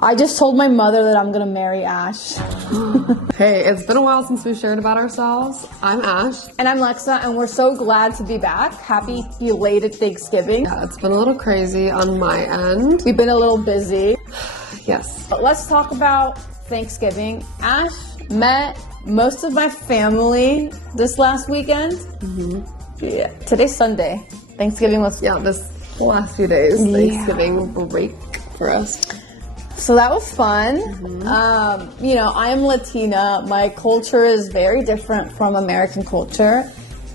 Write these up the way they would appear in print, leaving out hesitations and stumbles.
I just told my mother that I'm gonna marry Ash. Hey, it's been a while since we shared about ourselves. I'm Ash. And I'm Lexa, and we're so glad to be back. Happy belated Thanksgiving. Yeah, it's been a little crazy on my end. We've been a little busy. Yes. But let's talk about Thanksgiving. Ash met most of my family this last weekend. Yeah, today's Sunday. Thanksgiving was... Yeah, this last few days, Thanksgiving break for us. So that was fun. You know, I am Latina. My culture is very different from American culture.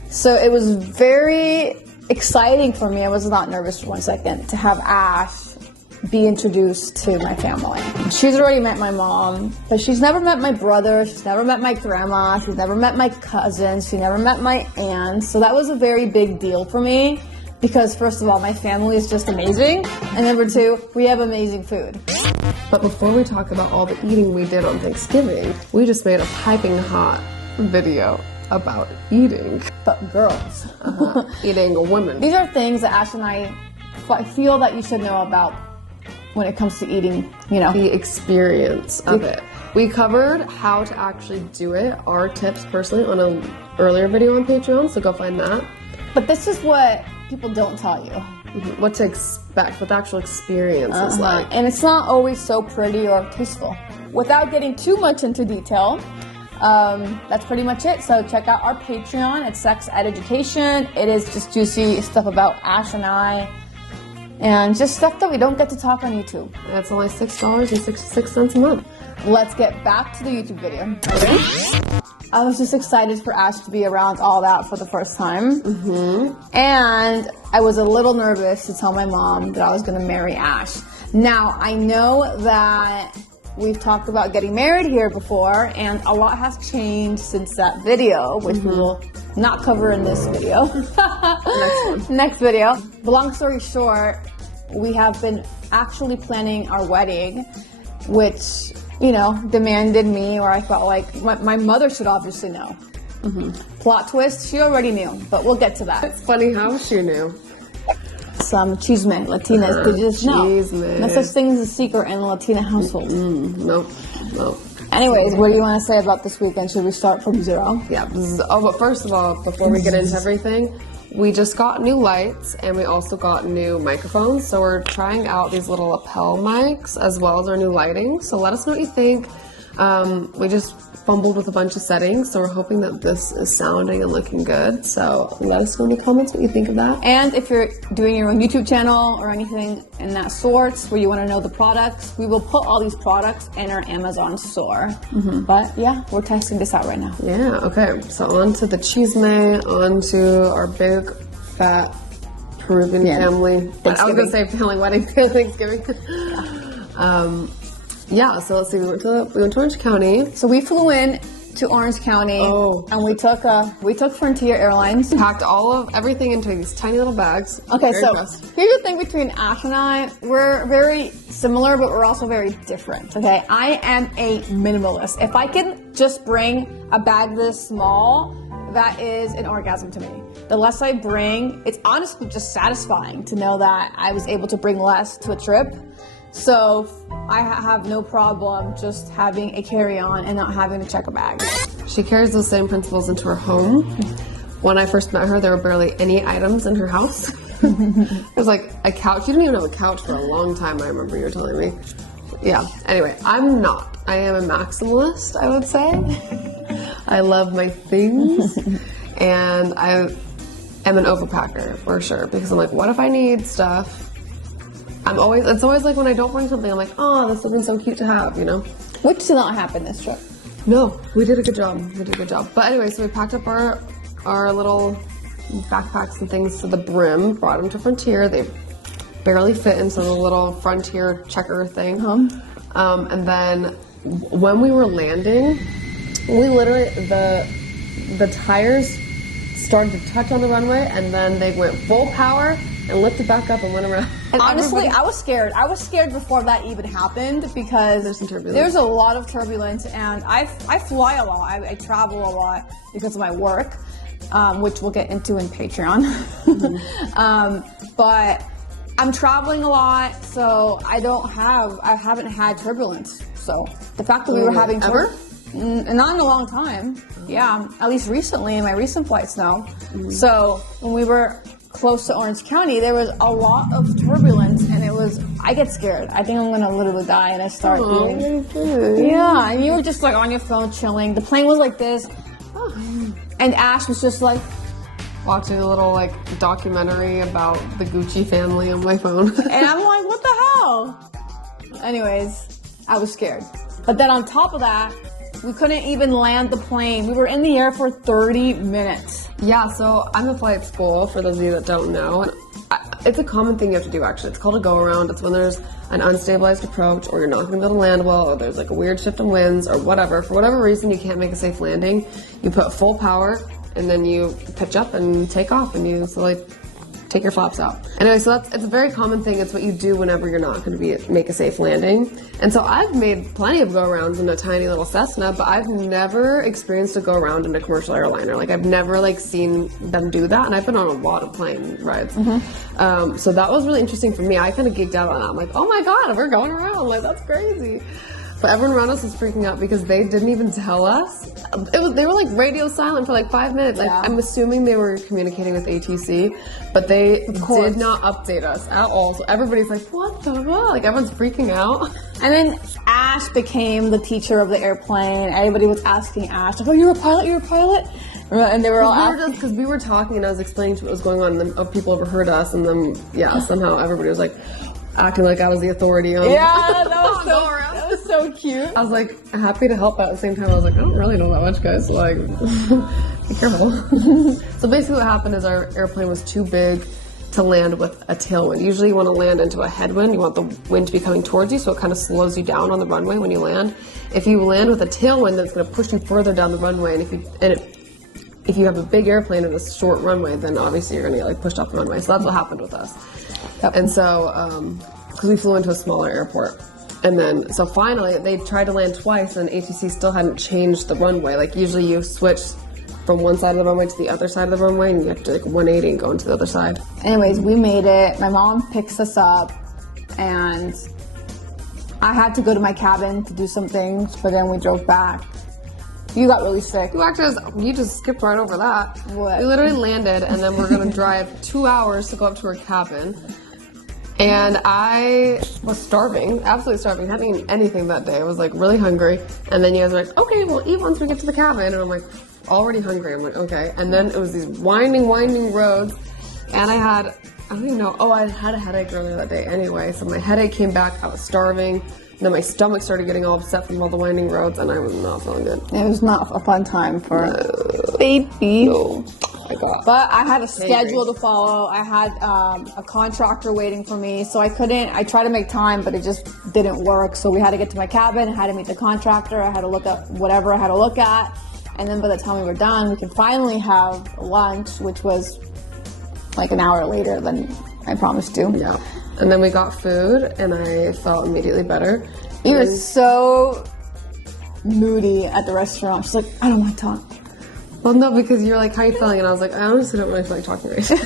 So it was very exciting for me. I was not nervous for 1 second to have Ash be introduced to my family. She's already met my mom, but she's never met my brother. She's never met my grandma. She's never met my cousins. She never met my aunt. So that was a very big deal for me because, first of all, my family is just amazing. And number two, we have amazing food. But before we talk about all the eating we did on Thanksgiving, we just made a piping hot video about eating. But girls, Eating women. these are things that Ash and I feel that you should know about when it comes to eating, you know. The experience of it. We covered how to actually do it, our tips personally, on an earlier video on Patreon, so go find that. But this is what people don't tell you. What to expect, what the actual experience is like. And it's not always so pretty or tasteful. Without getting too much into detail, that's pretty much it. So check out our Patreon. It's Sex Ed Education. It is just juicy stuff about Ash and I. And just stuff that we don't get to talk on YouTube. That's only $6.66 a month. Let's get back to the YouTube video. I was just excited for Ash to be around all that for the first time. And I was a little nervous to tell my mom that I was going to marry Ash. Now, I know that we've talked about getting married here before, and a lot has changed since that video, which we will not cover in this video. Next video. But long story short, we have been actually planning our wedding, which, you know, demanded me, or I felt like my mother should obviously know. Plot twist, she already knew, but we'll get to that. It's funny how she knew. Some chisme, Latinas, they just know. Chisme. No such thing as a secret in a Latina household. Nope. Anyways, what do you want to say about this weekend? Should we start from zero? Yeah. But first of all, before we get into everything, we just got new lights and we also got new microphones. So we're trying out these little lapel mics as well as our new lighting. So let us know what you think. We just fumbled with a bunch of settings, so we're hoping that this is sounding and looking good. So let us know in the comments what you think of that. And if you're doing your own YouTube channel or anything in that sorts where you want to know the products, we will put all these products in our Amazon store. But yeah, we're testing this out right now. Yeah, okay. So on to the chisme, on to our big, fat Peruvian family. I was going to say family wedding, Thanksgiving. Yeah, so let's see. We went to Orange County. So we flew in to Orange County, and we took Frontier Airlines. Packed everything into these tiny little bags. Okay, Very so gross. here's the thing between Ash and I. We're very similar, but we're also very different. Okay, I am a minimalist. If I can just bring a bag this small, that is an orgasm to me. The less I bring, it's honestly just satisfying to know that I was able to bring less to a trip. So I have no problem just having a carry-on and not having to check a bag. She carries those same principles into her home. When I first met her, there were barely any items in her house. It was like a couch. You didn't even have a couch for a long time, I remember you were telling me. Yeah, anyway, I'm not. I am a maximalist, I would say. I love my things. And I am an overpacker, for sure. Because I'm like, what if I need stuff? It's always like when I don't bring something, I'm like, oh, this isn't so cute to have, you know? Which did not happen this trip. No, we did a good job. But anyway, so we packed up our little backpacks and things to the brim, brought them to Frontier. They barely fit into the little Frontier checker thing. And then when we were landing, we literally, the tires started to touch on the runway, and then they went full power and lifted back up and went around. And honestly, I was scared. I was scared before that even happened because There's some turbulence. There's a lot of turbulence, and I fly a lot. I travel a lot because of my work, which we'll get into in Patreon. But I'm traveling a lot, so I haven't had turbulence. So the fact that we were having not in a long time. Yeah, at least recently in my recent flights now. So when we were close to Orange County, there was a lot of turbulence, and I get scared. I think I'm gonna literally die, and I start doing. Yeah, and you were just like on your phone chilling. The plane was like this, and Ash was just like watching a little like documentary about the Gucci family on my phone. And I'm like, what the hell? Anyways, I was scared. But then on top of that, we couldn't even land the plane. We were in the air for 30 minutes. Yeah, so I'm a flight school, for those of you that don't know. And it's a common thing you have to do, actually. It's called a go-around. It's when there's an unstabilized approach, or you're not going to be able to land well, or there's like a weird shift in winds, or whatever. For whatever reason, you can't make a safe landing. You put full power, and then you pitch up and take off, and you take your flaps out. Anyway, so it's a very common thing. It's what you do whenever you're not going to make a safe landing. And so I've made plenty of go-arounds in a tiny little Cessna, but I've never experienced a go-around in a commercial airliner. Like, I've never seen them do that, and I've been on a lot of plane rides. So that was really interesting for me. I kind of geeked out on that. I'm like, oh my god, we're going around. Like, that's crazy. But everyone around us was freaking out because they didn't even tell us. They were like radio silent for like 5 minutes. Yeah. I'm assuming they were communicating with ATC, but they did not update us at all. So everybody's like, what the fuck? Like, everyone's freaking out. And then Ash became the teacher of the airplane. Everybody was asking Ash, like, oh, you're a pilot? You're a pilot? And they were all asking. Because we were talking and I was explaining what was going on, and then people overheard us, and then, somehow everybody was like, acting like I was the authority on. Yeah, that was so cute. I was like happy to help, but at the same time I was like, I don't really know that much, guys. So, like, be careful. So basically what happened is our airplane was too big to land with a tailwind. Usually you want to land into a headwind. You want the wind to be coming towards you, so it kind of slows you down on the runway when you land. If you land with a tailwind, that's going to push you further down the runway, and if you have a big airplane and a short runway, then obviously you're going to get pushed off the runway. So that's what happened with us. Yep. And so, because we flew into a smaller airport. And then, so finally, they tried to land twice, and ATC still hadn't changed the runway. Like, usually you switch from one side of the runway to the other side of the runway, and you have to 180 and go into the other side. Anyways, we made it. My mom picks us up, and I had to go to my cabin to do some things, but then we drove back. You got really sick. You just skipped right over that. What? We literally landed, and then we're going to drive 2 hours to go up to her cabin. And I was starving, absolutely starving. Hadn't eaten anything that day. I was really really and then you guys were like, okay, we'll eat once we get to the cabin. And I'm like, already hungry. I'm like, okay. And then it was these winding roads, and I had a headache earlier that day anyway. So my headache came back. I was starving. And then my stomach started getting all upset from all the winding roads, and I was not feeling good. It was not a fun time for baby. No. But I had a schedule to follow. I had a contractor waiting for me, so I tried to make time, but it just didn't work. So we had to get to my cabin. I had to meet the contractor. I had to look up whatever I had to look at. And then by the time we were done, we could finally have lunch, which was like an hour later than I promised to. Yeah. And then we got food, and I felt immediately better. You were so moody at the restaurant. She's like, I don't want to talk. Well, no, because you're like, how are you feeling? And I was like, I honestly don't really feel like talking right now.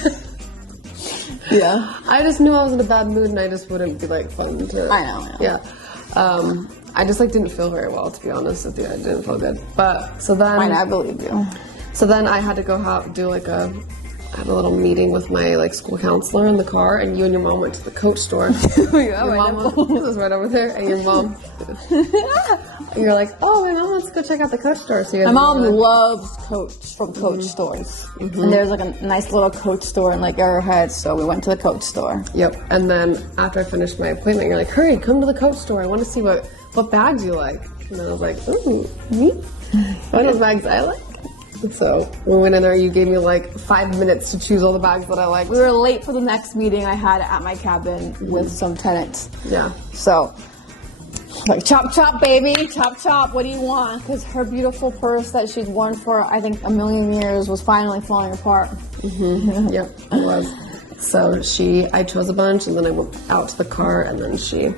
Yeah. I just knew I was in a bad mood, and I just wouldn't be fun to. I know. Yeah. I just didn't feel very well, to be honest with you. I didn't feel good. But so then. I believe you. So then I had to go do I had a little meeting with my school counselor in the car, and you and your mom went to the Coach store. Yeah, your mom was right over there, and your mom. You're like, oh, my mom wants to go check out the Coach store. So my mom loves Coach from Coach stores, and there's a nice little Coach store in Arrowhead, so we went to the Coach store. Yep. And then after I finished my appointment, you're like, hurry, come to the Coach store. I want to see what bags you like. And I was like, ooh, me? What are those bags I like? So we went in there, you gave me 5 minutes to choose all the bags that I like. We were late for the next meeting I had at my cabin with some tenants. Yeah. So, chop chop baby, chop chop, what do you want? Because her beautiful purse that she'd worn for, I think, a million years was finally falling apart. Mm-hmm. Yep, it was. So I chose a bunch, and then I went out to the car, and then she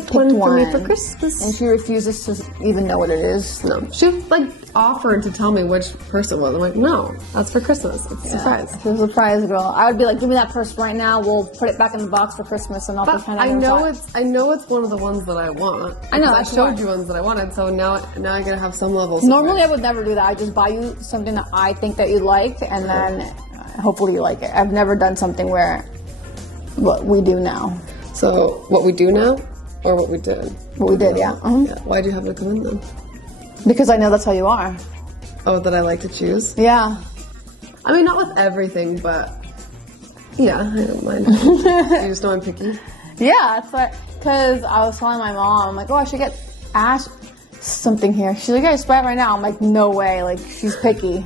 picked one for me for Christmas. And she refuses to even know what it is. No, she like offered to tell me which purse it was. I'm like, no, that's for Christmas. It's a surprise. She's a surprise girl. I would be like, give me that purse right now. We'll put it back in the box for Christmas, and I'll But pretend I never know saw it's one of the ones that I want. I know, I that's showed why. you ones that I wanted, so now I gotta have some levels. Normally, I would never do that. I just buy you something that I think that you like, and then hopefully you like it. I've never done something where what we do now. So what we do now, or what we did? What we did, yeah. Yeah. Why do you have to come in then? Because I know that's how you are. Oh, that I like to choose. Yeah. I mean, not with everything, but yeah, I don't mind. You just know I'm picky. Yeah, that's what. Because I was telling my mom, I'm like, oh, I should get Ash something here. She's like, yeah, just buy it right now. I'm like, no way. Like, she's picky.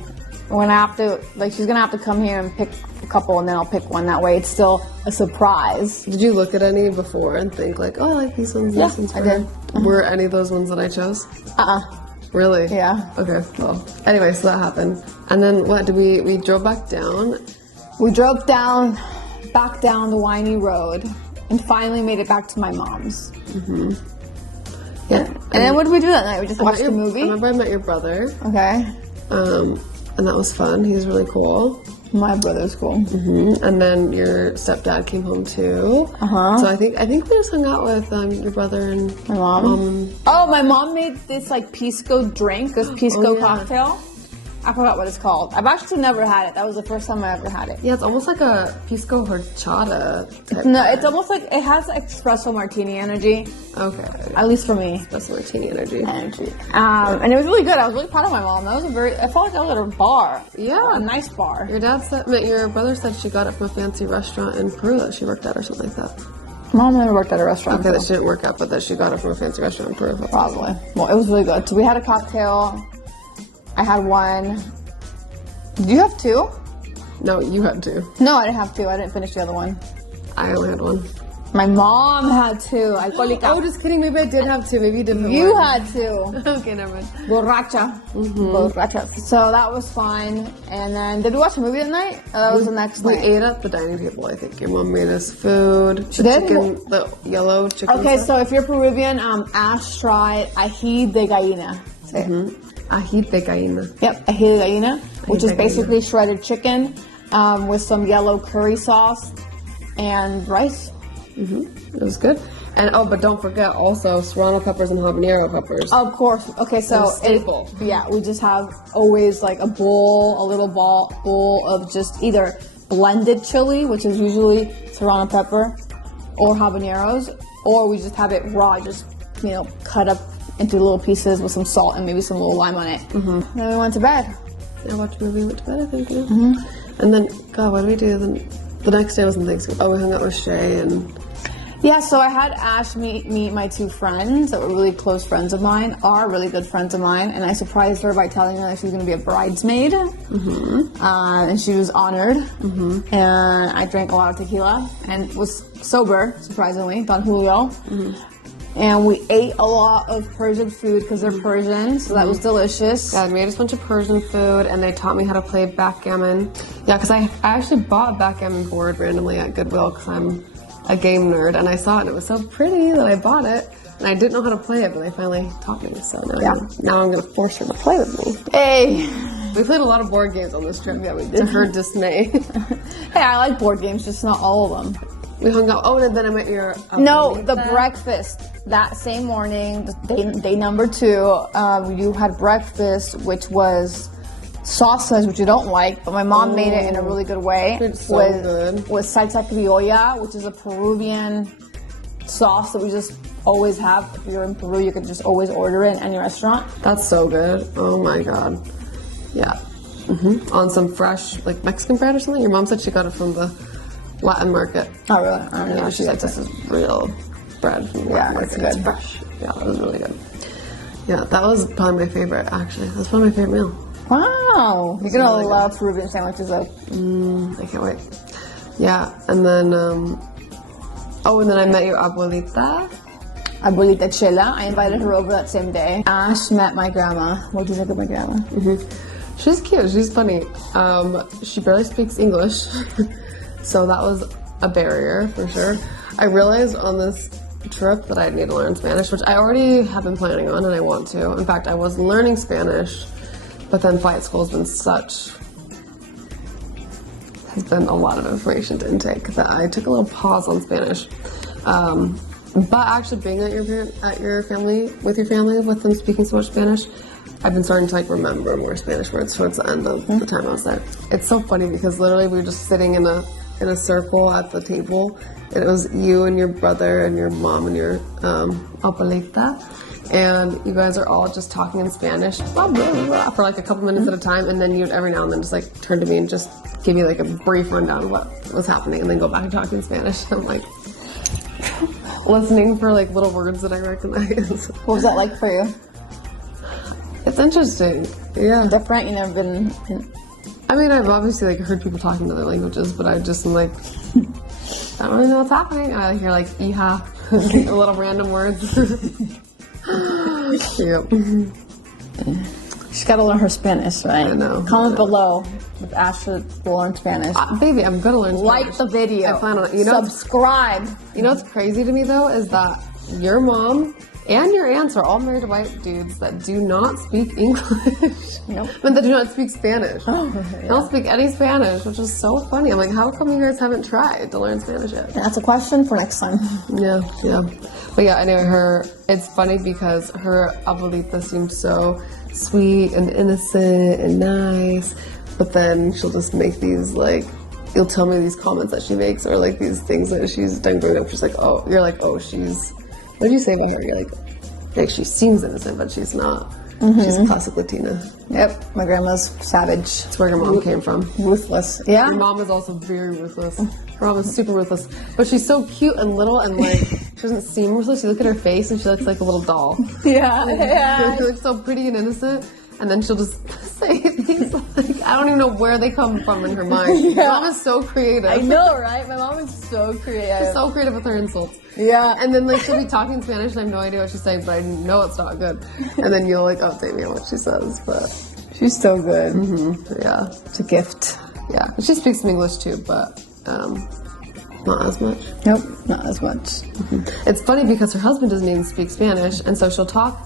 When I have to, like, she's gonna have to come here and pick a couple, and then I'll pick one. That way, it's still a surprise. Did you look at any before and think like, oh, I like these ones? Yeah, these ones I did. Were any of those ones that I chose? Really? Yeah. Okay. Well. Anyway, so that happened, and then what? Did we drove back down? We drove back down the windy road, and finally made it back to my mom's. Yeah. And then what did we do that night? We just watched the I movie. remember I met your brother, Okay. and that was fun. He's really cool. My brother's cool. And then your stepdad came home too. So I think we just hung out with your brother and My mom. Oh, my mom made this like pisco drink, this pisco yeah. cocktail. I forgot what it's called. I've actually never had it. That was the first time I ever had it. Yeah, it's almost like a pisco horchata type. No, it's almost like it has espresso martini energy, Okay. at least for me. That's martini energy. And it was really good. I was really proud of my mom. That was I felt like I was at a bar. Yeah. A nice bar. Your brother said she got it from a fancy restaurant in Peru that she worked at or something like that. Mom never worked at a restaurant. Okay, that she didn't work at, but that she got it from a fancy restaurant in Peru. Probably. Well, it was really good. So we had a cocktail. I had one. Did you have two? No, you had two. No, I didn't have two. I didn't finish the other one. I only had one. My mom had two. Alcohólica. Oh, just kidding. Maybe I did have two. Maybe you didn't. You had two. Okay, never mind. Borracha. Borracha. So that was fun. And then, did we watch a movie that night? That was the next We night. ate at the dining table, I think. Your mom made us food. She did? The yellow chicken. Okay, stuff. so if you're Peruvian, Ash tried ají de gallina. Say it. Ají de gallina. Yep, ají de gallina, which is de gallina. basically shredded chicken with some yellow curry sauce and rice. It was good. And but don't forget also serrano peppers and habanero peppers. Of course. Okay, so A staple. we just have always like a little bowl of just either blended chili, which is usually serrano pepper, or habaneros, or we just have it raw, just cut up into little pieces with some salt and maybe some little lime on it. Then we went to bed. I watched a movie, went to bed, I think. Yeah. And then, God, what did we do? Then the next day wasn't Thanksgiving. Oh, we hung out with Shay and. Yeah, so I had Ash meet my two friends that were really close friends of mine, are really good friends of mine, and I surprised her by telling her that she was going to be a bridesmaid, and she was honored, and I drank a lot of tequila and was sober, surprisingly, Don Julio, and we ate a lot of Persian food because they're Persian, so that was delicious. Yeah, I made us a bunch of Persian food, and they taught me how to play backgammon. Yeah, because I actually bought a backgammon board randomly at Goodwill because I'm a game nerd, and I saw it and it was so pretty that I bought it, and I didn't know how to play it, but they finally taught me, so now I'm going to force her to play with me. Hey! We played a lot of board games on this trip, Yeah, we did. to her dismay. Hey, I like board games, just not all of them. We hung out, and then I met your... No, the breakfast. That same morning, day number 2, you had breakfast, which was sausage, which you don't like, but my mom made it in a really good way. It's so good. With salsa criolla, which is a Peruvian sauce that we just always have. If you're in Peru, you can just always order it in any restaurant. That's so good. Oh my god. Yeah. On some fresh, like Mexican bread or something. Your mom said she got it from the Latin market. Oh, really? I don't know. Yeah, she's like, this is real bread from the Yeah, Latin it's market. good. Fresh. Yeah, it was really good. Yeah, that was probably my favorite, actually. That's probably my favorite meal. Wow. You're going to really love Peruvian sandwiches, though. I can't wait. Yeah, and then, and then I met your abuelita. Abuelita Chela. I invited her over that same day. Ash met my grandma. What do you think of my grandma? She's cute. She's funny. She barely speaks English, so that was a barrier for sure. I realized on this trip that I need to learn Spanish, which I already have been planning on and I want to. In fact, I was learning Spanish, but then flight school has been a lot of information to intake that I took a little pause on Spanish. But actually being at your family, with them speaking so much Spanish, I've been starting to like remember more Spanish words towards the end of the time I was there. It's so funny because literally we were just sitting in a circle at the table, and it was you and your brother and your mom and your abuelita, and you guys are all just talking in Spanish blah, blah, blah, for like a couple minutes at a time, and then you'd every now and then just like turn to me and just give you like a brief rundown of what was happening, and then go back and talk in Spanish. I'm like listening for like little words that I recognize. What was that like for you? It's interesting. Yeah. Different? You never been... I mean, I've obviously like heard people talking other languages, but I just am like, I don't really know what's happening. I hear like "hija," little random words. Yep. She's got to learn her Spanish, right? I know. Comment below if Ashley will learn Spanish. Baby, I'm gonna learn Spanish. Like the video. I plan on it. Subscribe. You know what's crazy to me though is that your mom and your aunts are all married to white dudes that do not speak English. Nope. And that do not speak Spanish. Yeah. They don't speak any Spanish, which is so funny. I'm like, how come you guys haven't tried to learn Spanish yet? That's a question for next time. Yeah. But yeah, anyway, it's funny because her abuelita seems so sweet and innocent and nice, but then she'll just make these like, you'll tell me these comments that she makes or like these things that she's done growing up. She's like, oh, you're like, oh, she's, what do you say about her? You're like she seems innocent, but she's not. She's classic Latina. Yep, my grandma's savage. That's where your mom came from. Ruthless. Yeah. Your mom is also very ruthless. Her mom is super ruthless. But she's so cute and little and like, she doesn't seem ruthless. You look at her face and she looks like a little doll. Yeah. She looks so pretty and innocent. And then she'll just say things like, I don't even know where they come from in her mind. Yeah. Your mom is so creative. I know, right? My mom is so creative. She's so creative with her insults. Yeah. And then like she'll be talking in Spanish and I have no idea what she's saying, but I know it's not good. And then you'll like update me on what she says, but She's so good. yeah. It's a gift. Yeah. She speaks some English too, but not as much. Nope, not as much. It's funny because her husband doesn't even speak Spanish, and so she'll talk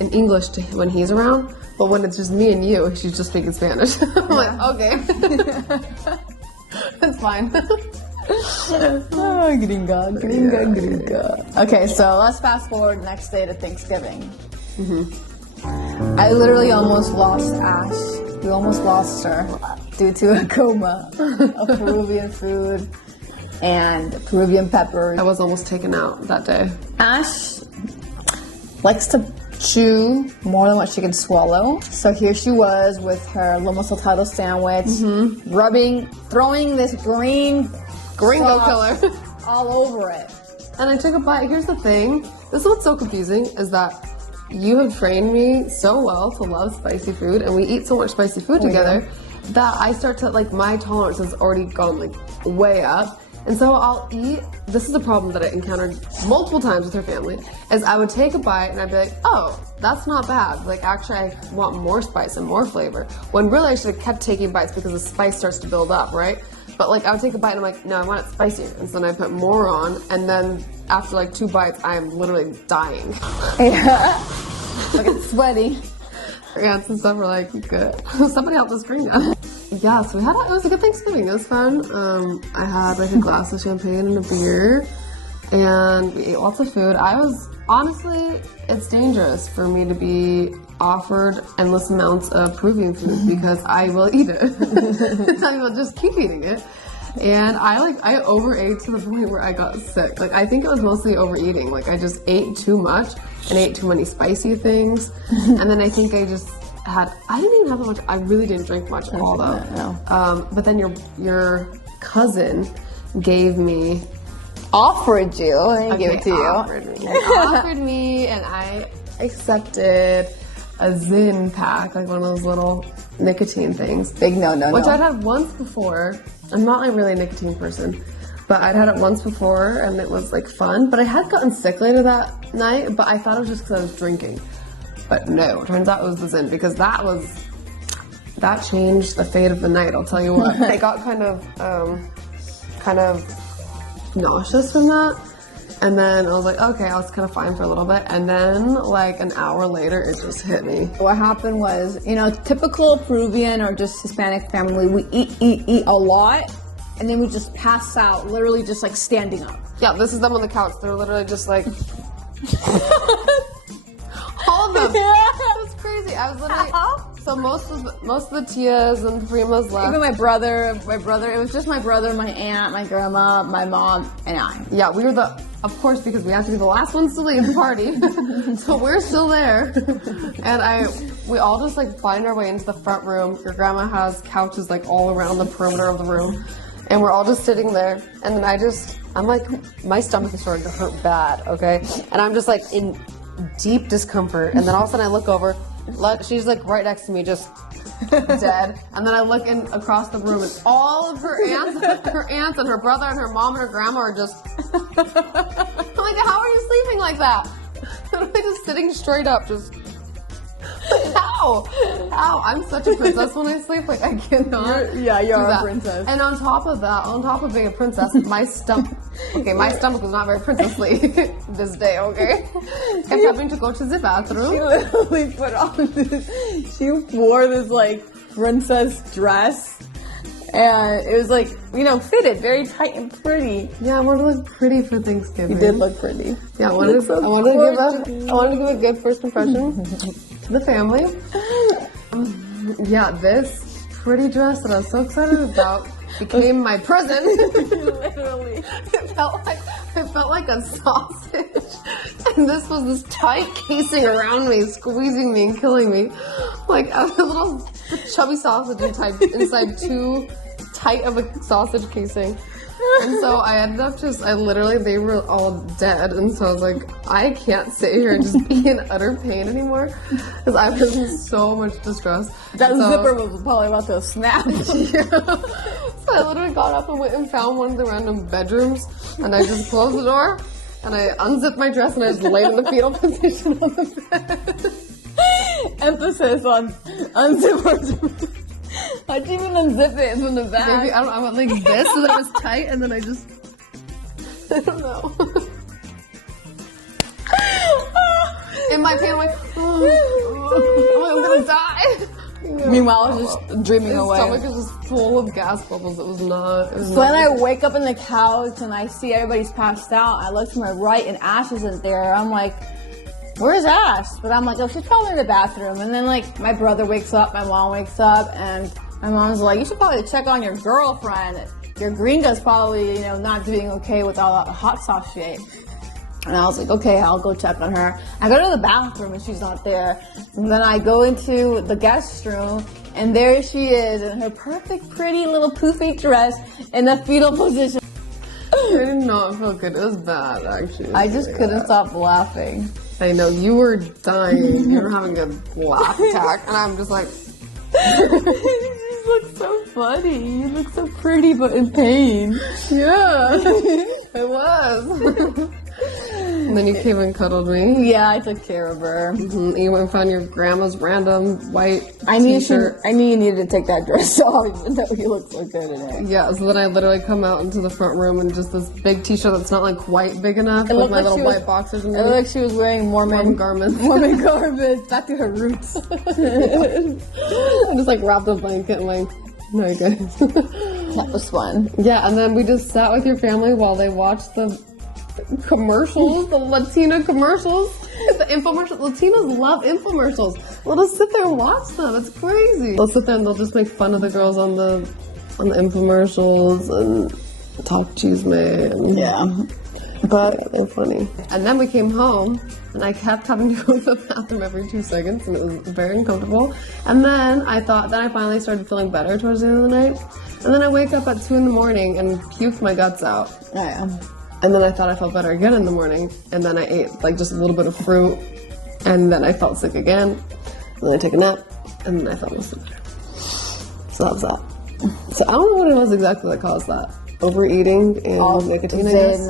in English to him when he's around, but when it's just me and you, she's just speaking Spanish. I'm like, okay. That's fine. Oh, gringa. Okay, so let's fast forward next day to Thanksgiving. I literally almost lost Ash. We almost lost her due to a coma of Peruvian food and Peruvian pepper. I was almost taken out that day. Ash likes to chew more than what she can swallow. So here she was with her lomo saltado sandwich, throwing this green Gringo sauce killer. all over it. And I took a bite. Here's the thing. This is what's so confusing is that you have trained me so well to love spicy food, and we eat so much spicy food together that I start to, like, my tolerance has already gone, like, way up. And so I'll eat, this is a problem that I encountered multiple times with her family, is I would take a bite and I'd be like, oh, that's not bad. Like, actually, I want more spice and more flavor. When really I should have kept taking bites because the spice starts to build up, right? But like, I would take a bite and I'm like, no, I want it spicier. And so then I put more on, and then after like 2 bites, I am literally dying. Yeah. Like it's sweaty. Yeah, and stuff were like, good. Somebody help us screen now. Yeah, so it was a good Thanksgiving. It was fun. I had like a glass of champagne and a beer, and we ate lots of food. Honestly, it's dangerous for me to be offered endless amounts of Peruvian food because I will eat it. I will just keep eating it. And I overate to the point where I got sick. Like, I think it was mostly overeating. Like, I just ate too much and ate too many spicy things. And then I think I didn't even have that much. I really didn't drink much at all, though. No. But then your cousin gave me... Offered you, and gave it to you. Offered me, and I accepted a Zyn pack, like one of those little nicotine things. Big no. Which I'd had once before. I'm not like really a nicotine person, but I'd had it once before, and it was like fun. But I had gotten sick later that night, but I thought it was just because I was drinking. But no, it turns out it was the Zyn, because that changed the fate of the night, I'll tell you what. I got kind of nauseous from that, And then I was like, okay, I was kind of fine for a little bit. And then, like, an hour later, it just hit me. What happened was, typical Peruvian or just Hispanic family, we eat a lot, and then we just pass out, literally just like standing up. Yeah, this is them on the couch. They're literally just like... all of them. It was crazy. I was literally... So most of the tias and primas left. Even my brother, it was just my brother, my aunt, my grandma, my mom, and I. Yeah, we were of course, because we have to be the last ones to leave the party. So we're still there. And we all just like find our way into the front room. Your grandma has couches like all around the perimeter of the room. And we're all just sitting there. And then I'm like, my stomach is starting to hurt bad, okay? And I'm just like in deep discomfort. And then all of a sudden I look over. She's like right next to me, just dead. And then I look across the room, and all of her aunts and her brother and her mom and her grandma are just. I'm like, how are you sleeping like that? I'm just sitting straight up, just. How? I'm such a princess when I sleep. Like, I cannot. You're a princess. And on top of being a princess, my stomach was not very princessly this day, okay? Kept having to go to the bathroom. She literally she wore this, like, princess dress. And it was like, fitted, very tight and pretty. Yeah, I wanted to look pretty for Thanksgiving. You did look pretty. Yeah, I wanted to give a good first impression to the family. Yeah, this pretty dress that I was so excited about became my prison. Literally. It felt like a sausage. And this was this tight casing around me, squeezing me and killing me. Like a little chubby sausage inside too tight of a sausage casing. And so I ended up they were all dead. And so I was like, I can't sit here and just be in utter pain anymore. Because I was in so much distress. That zipper was probably about to snap. Yeah. So I literally got up and went and found one of the random bedrooms. And I just closed the door. And I unzipped my dress and I just laid in the fetal position on the bed. Emphasis on unzipper. How'd you even unzip it from the back? Maybe, I went like this so that it was tight and then I don't know. In my pain, I'm like, I'm gonna die. Meanwhile, I was just dreaming away. My stomach is just full of gas bubbles. It was not. So then I wake up in the couch and I see everybody's passed out. I look to my right and Ash isn't there. I'm like, where's Ash? But I'm like, oh, she's probably in the bathroom. And then like my brother wakes up, my mom wakes up, and my mom's like, you should probably check on your girlfriend. Your gringa's probably, not doing okay with all that hot sauce she ate. And I was like, okay, I'll go check on her. I go to the bathroom and she's not there. And then I go into the guest room and there she is in her perfect, pretty little poofy dress in the fetal position. I did not feel good. It was bad, actually. I just couldn't stop laughing. I know, you were dying. You were having a laugh attack. And I'm just like... You just look so funny. You look so pretty but in pain. Yeah, it was. And then you came and cuddled me. Yeah, I took care of her. Mm-hmm. You went and found your grandma's random white t-shirt. I knew you needed to take that dress off, even though you look so good in it. Yeah, so then I literally come out into the front room in just this big t-shirt that's not like quite big enough with my little white boxers. It looked like she was wearing Mormon garments. Mormon garments, back to her roots. I just like wrapped a blanket and like, no, you guys. That was fun. Yeah, and then we just sat with your family while they watched the commercials, the Latina commercials, the infomercials. Latinos love infomercials. Let us sit there and watch them. It's crazy. They'll sit there and they'll just make fun of the girls on the infomercials and talk chisme. And yeah, but they're funny. And then we came home and I kept having to go to the bathroom every 2 seconds and it was very uncomfortable. And then I finally started feeling better towards the end of the night. And then I wake up at 2 in the morning and puked my guts out. Oh, yeah. And then I thought I felt better again in the morning. And then I ate like just a little bit of fruit. And then I felt sick again. And then I took a nap. And then I felt mostly better. So that was that. So I don't know what it was exactly that caused that. Overeating and nicotine, I guess.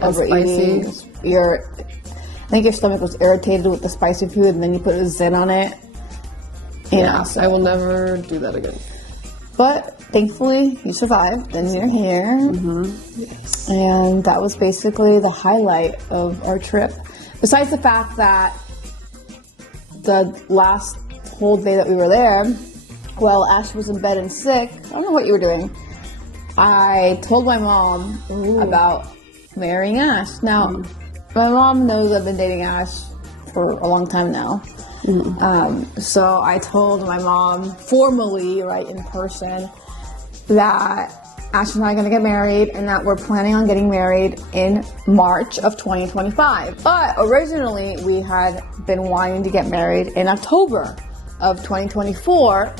Overeating. I think your stomach was irritated with the spicy food and then you put a Zen on it. Yeah, I will never do that again. But thankfully, you survived, and you're here. Yes. And that was basically the highlight of our trip. Besides the fact that the last whole day that we were there, while Ash was in bed and sick, I don't know what you were doing, I told my mom about marrying Ash. Now, my mom knows I've been dating Ash for a long time now. So I told my mom formally, right, in person, that Ash and I are going to get married and that we're planning on getting married in March of 2025. But originally we had been wanting to get married in October of 2024,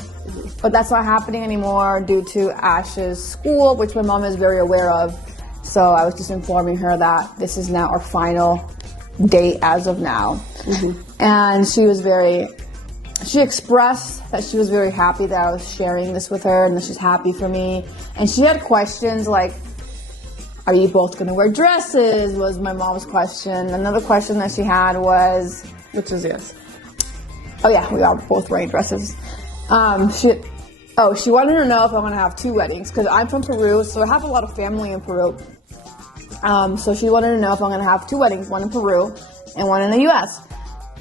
but that's not happening anymore due to Ash's school, which my mom is very aware of. So I was just informing her that this is now our final date as of now. And she expressed that she was very happy that I was sharing this with her and that she's happy for me. And she had questions like, are you both going to wear dresses? Was my mom's question. Another question that she had was, Which is yes. oh yeah, we are both wearing dresses. She wanted to know if I'm going to have two weddings because I'm from Peru, so I have a lot of family in Peru. So she wanted to know if I'm going to have two weddings, one in Peru and one in the U.S.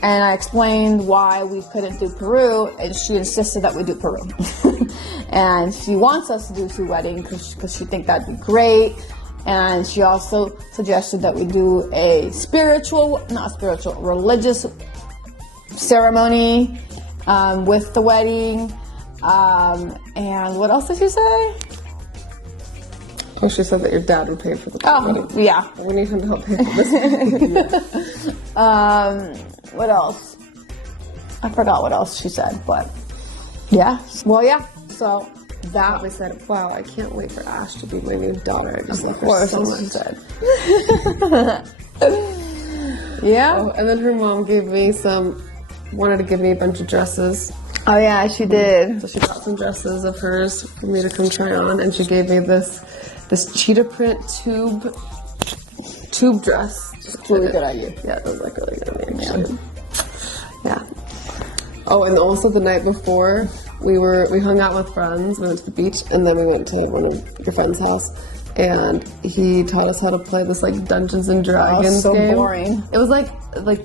And I explained why we couldn't do Peru, and she insisted that we do Peru. And she wants us to do two weddings because she thinks that'd be great. And she also suggested that we do a religious ceremony with the wedding. And what else did she say? Oh, she said that your dad would pay for the wedding. Yeah. We need him to help pay for this. What else? I forgot what else she said, but yeah. Well, yeah. So that I said, wow, I can't wait for Ash to be my new daughter. I just love her course, so she much. said. Yeah. Oh, and then her mom wanted to give me a bunch of dresses. Oh yeah, she did. So she got some dresses of hers for me to come try on, and she gave me this cheetah print tube dress. It's really good idea. Yeah, it was like really good on me, actually. Yeah. Oh, and also the night before, we hung out with friends. We went to the beach, and then we went to one of your friend's house, and he taught us how to play this like Dungeons and Dragons so game. boring. It was like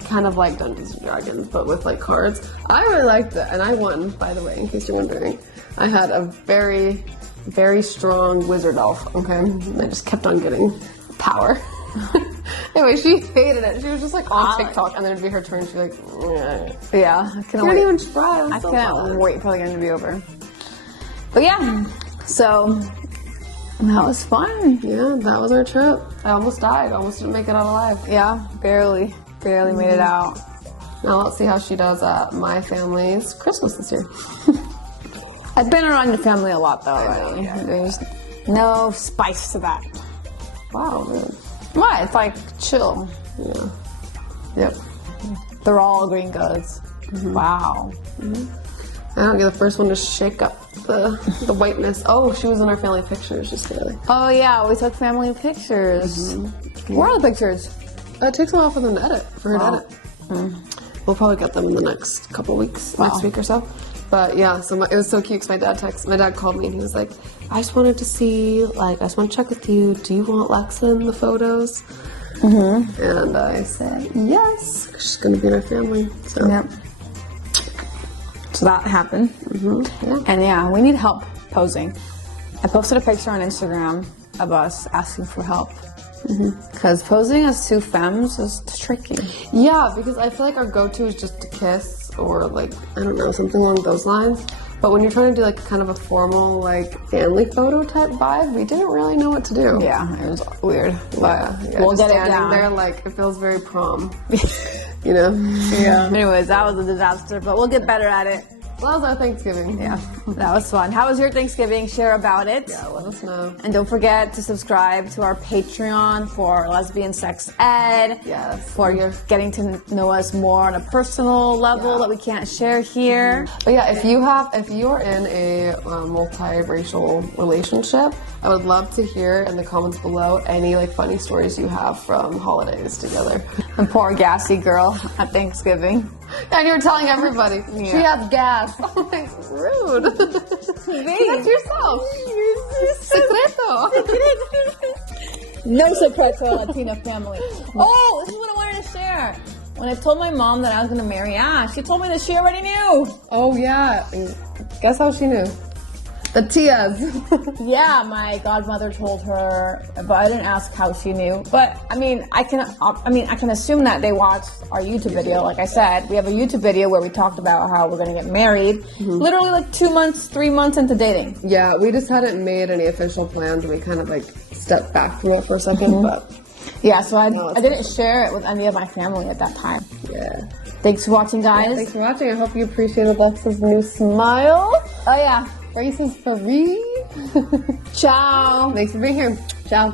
kind of like Dungeons and Dragons, but with like cards. I really liked it, and I won, by the way, in case you're wondering. I had a very, very strong wizard elf. Okay, and I just kept on getting power. Anyway, she hated it. She was just like on TikTok, and then it'd be her turn. She'd be like, Yeah, I can't even try. I can't wait for the game to be over. But yeah, so that was fun. Yeah, that was our trip. I almost died. I almost didn't make it out alive. Yeah, barely made it out. Now let's see how she does at my family's Christmas this year. I've been around your family a lot though already. yeah. There's no spice to that. Wow, man. What? It's like chill. Yeah. Yep. They're all gringos. Wow. I don't get the first one to shake up the whiteness. Oh, she was in our family pictures. Just kidding. Oh yeah, we took family pictures. Where are the pictures? It takes a while for them to edit, for her to Wow. edit. We'll probably get them in the next couple weeks, Wow. next week or so. But yeah, so it was so cute because my dad called me and he was like, I just wanted to see, I just want to check with you. Do you want Lexa in the photos? And I said, yes. She's going to be in our family. So. Yep. So that happened. Yeah. And yeah, we need help posing. I posted a picture on Instagram of us asking for help. Because posing as two femmes is tricky. Yeah, because I feel like our go-to is just to kiss or I don't know, something along those lines. But when you're trying to do kind of a formal family photo type vibe, we didn't really know what to do. Yeah, it was weird. But Yeah, we'll just get it standing down. there it feels very prom. You know? Yeah. Anyways, that was a disaster, but we'll get better at it. Well, that was our Thanksgiving. Yeah, that was fun. How was your Thanksgiving? Share about it. Yeah, let us know. And don't forget to subscribe to our Patreon for lesbian sex ed. Yes. For getting to know us more on a personal level that we can't share here. But yeah, if you are in a multiracial relationship, I would love to hear in the comments below any funny stories you have from holidays together. The poor gassy girl at Thanksgiving. And you're telling everybody she has gas. Oh, like, rude. That's yourself. Secreto. No secret to our Latina family. Oh, this is what I wanted to share. When I told my mom that I was going to marry Ash, she told me that she already knew. Oh, yeah. Guess how she knew? The tias. Yeah, my godmother told her, but I didn't ask how she knew. But I mean, I can assume that they watched our YouTube video. Like I said, we have a YouTube video where we talked about how we're gonna get married. Literally like 2 months, 3 months into dating. Yeah, we just hadn't made any official plans. We kind of like stepped back from it for a second, but yeah. So I didn't share it with any of my family at that time. yeah. Thanks for watching, guys. Thanks for watching. I hope you appreciated Lex's new smile. Oh yeah. Grace is free. Ciao. Thanks for being here. Ciao.